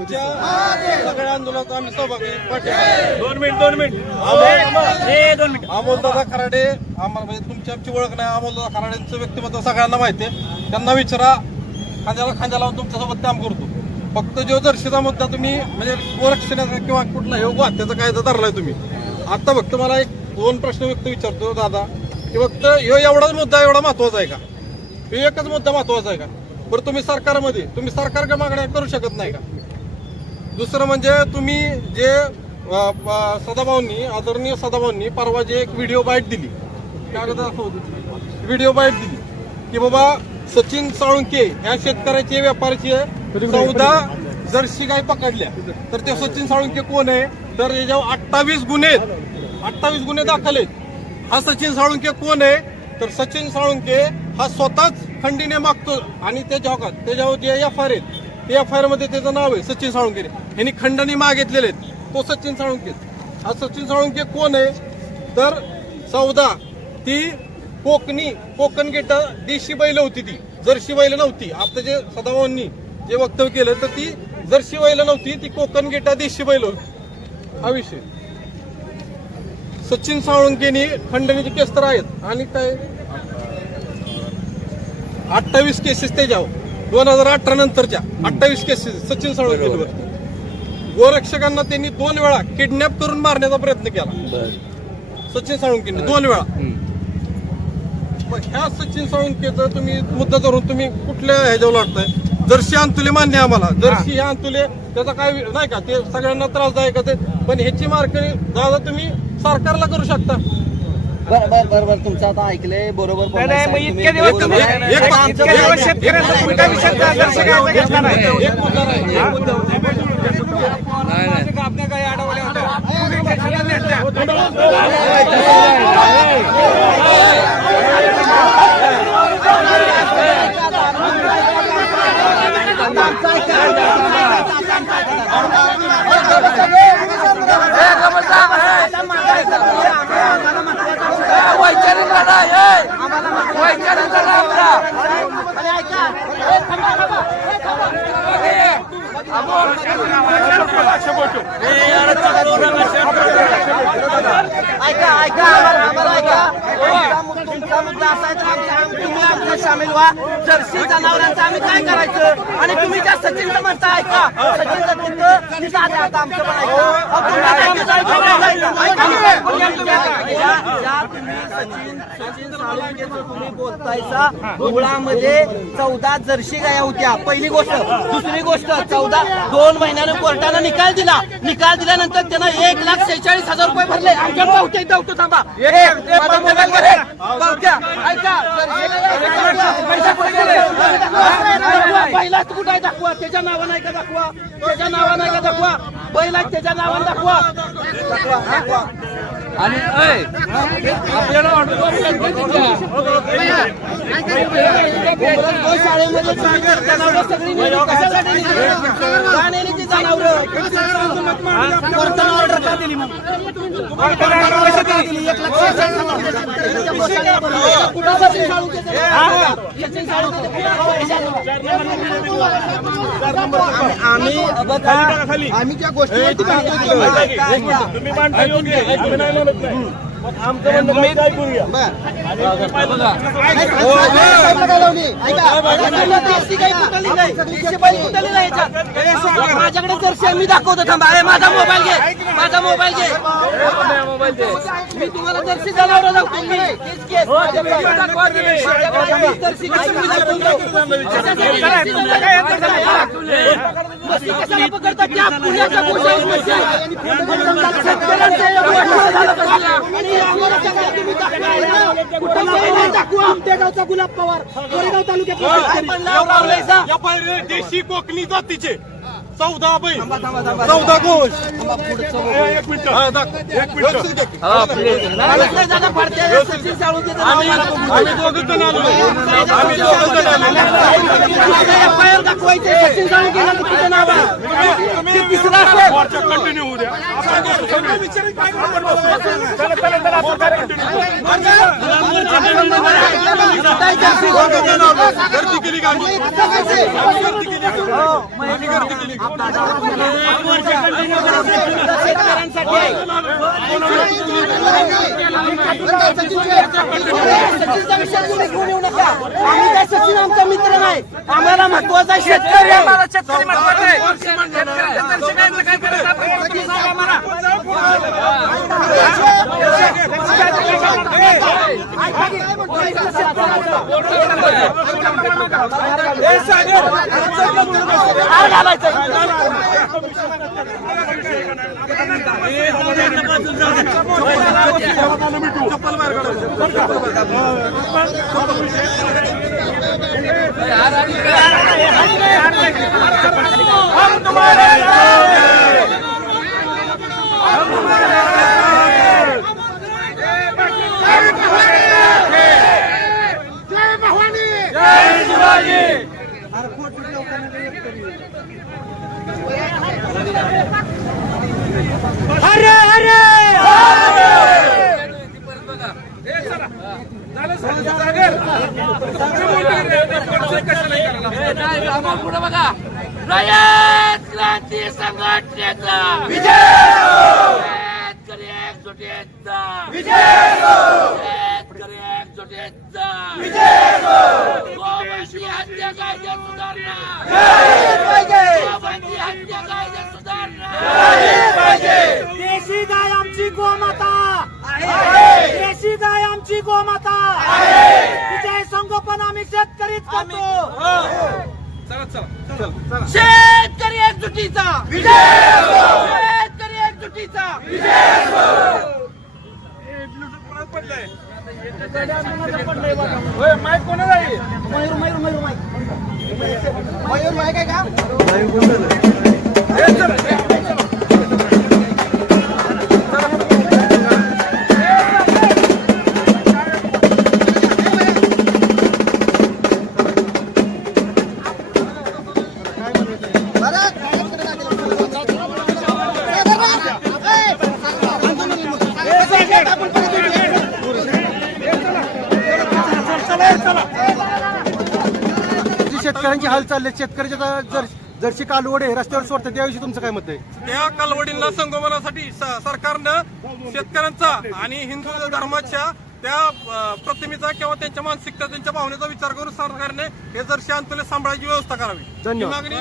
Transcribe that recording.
आंदोलनाच्या सगळ्या आंदोलनात आम्ही सहभागी पाठिंबा दोन मिनिट दोन मिनिट. हे दोन मिनिट. अमोलदादा खराडे आम्हाला म्हणजे तुमची आमची ओळख नाही. अमोलदादा खराडेंचं व्यक्तिमत्व सगळ्यांना माहिती आहे. त्यांना विचारा. खांद्याला खांद्या लावून तुमच्यासोबत काम करतो. फक्त जो जर्शीचा मुद्दा तुम्ही म्हणजे गोरक्षणाचा किंवा कुठला हे हत्याचा कायदा धरलाय तुम्ही. आता फक्त मला एक दोन प्रश्न व्यक्त विचारतो दादा. की फक्त ह्यो एवढाच मुद्दा एवढा महत्त्वाचा आहे का? हे एकच मुद्दा महत्त्वाचा आहे का? बरं तुम्ही सरकारमध्ये तुम्ही सरकारकडे मागण्या करू शकत नाही का? दुसरं म्हणजे तुम्ही जे सदाभाऊंनी आदरणीय सदाभाऊंनी परवा जे एक व्हिडिओ बाईट दिली. दाखवतो व्हिडिओ बाईट दिली. की बाबा सचिन साळुंके ह्या शेतकऱ्याचे व्यापाऱ्याचे चौदा जर्सी गाय पकडल्या. तर ते सचिन साळुंके कोण आहे? तर याच्यावर अठ्ठावीस गुन्हे अठ्ठावीस गुन्हे दाखल आहेत. हा सचिन साळुंके कोण आहे? तर सचिन साळुंके हा स्वतःच खंडीने मागतो. आणि त्याच्या त्याच्यावर जे एफ आर आहेत ते एफ आय आरमध्ये त्याचं नाव आहे सचिन साळुंके यांनी खंडणी मागितलेले आहेत. तो सचिन साळुंके हा सचिन साळुंके कोण आहे? तर चौदा ती कोकणी कोकण गेट देशी बैल होती ती. जर्शी बैल नव्हती. आता जे सदाभाऊंनी जे वक्तव्य केलं तर ती जर्शी बैल नव्हती ती कोकण गेटा देशी बैल होती. हा विषय. सचिन साळुंकेनी खंडणीचे केस तर आहेत. आणि काय? अठ्ठावीस केसेस त्याच्यावर. दोन हजार अठरा नंतरच्या अठ्ठावीस केसेस सचिन साळुंकेवर गोरक्षकांना त्यांनी दोन वेळा किडनॅप करून मारण्याचा प्रयत्न केला. सचिन साळुंकेने दोन वेळा. मग ह्या सचिन साळुंकेचा तुम्ही मुद्दा धरून तुम्ही कुठल्या ह्याच्यावर लढताय? जर्शी अंतुले मान्य आम्हाला. जर्शी ह्या अंतुले त्याचा काय नाही का ते सगळ्यांना त्रासदायक आहे. पण ह्याची मार्क दादा तुम्ही सरकारला करू शकता. बर बर बर बर. तुमचं आता ऐकलंय बरोबर नाही, मग इतके दिवस तुम्ही एक- इतके दिवस शेतकऱ्यांचा घेतला नाही. काही अडवल्या होत्या. स्टेशनला नेटल्या. ऐका ऐका आम्हाला ऐका तुमचा मुद्दा तर तुम्ही आमच्या सामील व्हा जर्सी जनावरांचं आम्ही काय करायचं आणि तुम्ही ज्या सचिनचं म्हणता ऐका सचिनचं तिथं तिथं आलं आता आमचं पण ऐका. तुम्ही सचिन सचिन साळुंकेचं तुम्ही बोलतायचा मुळामध्ये चौदा जर्सी गाया होत्या. पहिली गोष्ट. दुसरी गोष्ट चौदा दोन महिन्याने कोर्टानं निकाल दिला. निकाल दिल्यानंतर त्यानं एक लाख सेहेचाळीस हजार रुपये भरले. आमच्या पावत्या धावतो थांबा. ए, माझा मोबाईल घे. पावत्या ऐका. पैसे कुठे? दाखवा, दाखवा त्याच्या नावानं आहे का दाखवा त्याच्या नावानं आहे का दाखवा. बैल त्याच्या नावानं दाखवा. दाखवा दाखवा आणि शाळेमध्ये जनावरं सगळी. कशासाठी जनावरं? कोर्टानं ऑर्डर का दिली मग? कशासाठी का दिली? एक लाख साळुंकेचं नाव? सचिन साळुंकेचं आम्ही आम्ही ज्या गोष्टी तुम्ही माझ्याकडे जर्सी मी दाखवतो थांबा अरे माझा मोबाईल घे माझा मोबाईल घे मी तुम्हाला जर्सी जनावर दाखवतो मी जर्सी दाखवतो. मस्ती कशाला पकडता? त्या पुण्याच्या गोष्टी मस्ती. शेतकऱ्यांचं एवढं नुकसान झालं पाहिजे. आणि आम्हाला सगळं तुम्ही दाखवा. कुठं नाही दाखवा. आमटेगावचा गुलाब पवार कोरेगाव तालुक्यातला शेतकरी. या पायऱ्या देशी कोकणी जातीचे चौदा बैल चौदा गोष एक मिनिट हा, एक आम्ही दोघं जण आलो आम्ही दोघं जण आलो कंटिन्यू होऊ द्या गर्दी केली का आम्ही? आम्ही गर्दी केली आम्ही सचिनचा विषय तुम्ही घेऊन येऊ नका आम्ही काय सचिन आमचा मित्र नाही आम्हाला महत्त्वाचा शेतकरी आम्हाला शेतकरी महत्त्वाचा आहे हार घालायचं रयत क्रांती संघटनेचा विजय शेतकरी एकजुटीचा विजय शेतकरी एकजुटीचा. विजय गोवंशी हत्या कायद्यात सुधारणा गोवंशी हत्या कायद्यात सुधारणा देशी गाय आमची गोमाता. देशी गाय आमची गोमाता विजय संगोपन आम्ही शेतकरी एकजुटीचा. विजय शेतकरी एकजुटीचा. मयूर मयूर मयूर माईक. मयूर माईक आहे का? शेतकऱ्यांची हाल चालले शेतकऱ्याच्या जर जर्शी कालवडे रस्त्यावर सोडतात त्याविषयी तुमचं काय मत आहे? त्या कालवडींना संगोपनासाठी सरकारनं शेतकऱ्यांचा आणि हिंदू धर्माच्या त्या प्रतिमेचा किंवा त्यांच्या मानसिकता त्यांच्या भावनेचा विचार करून सरकारने हे जर शांतले सांभाळायची व्यवस्था करावी. धन्यवाद. मागणी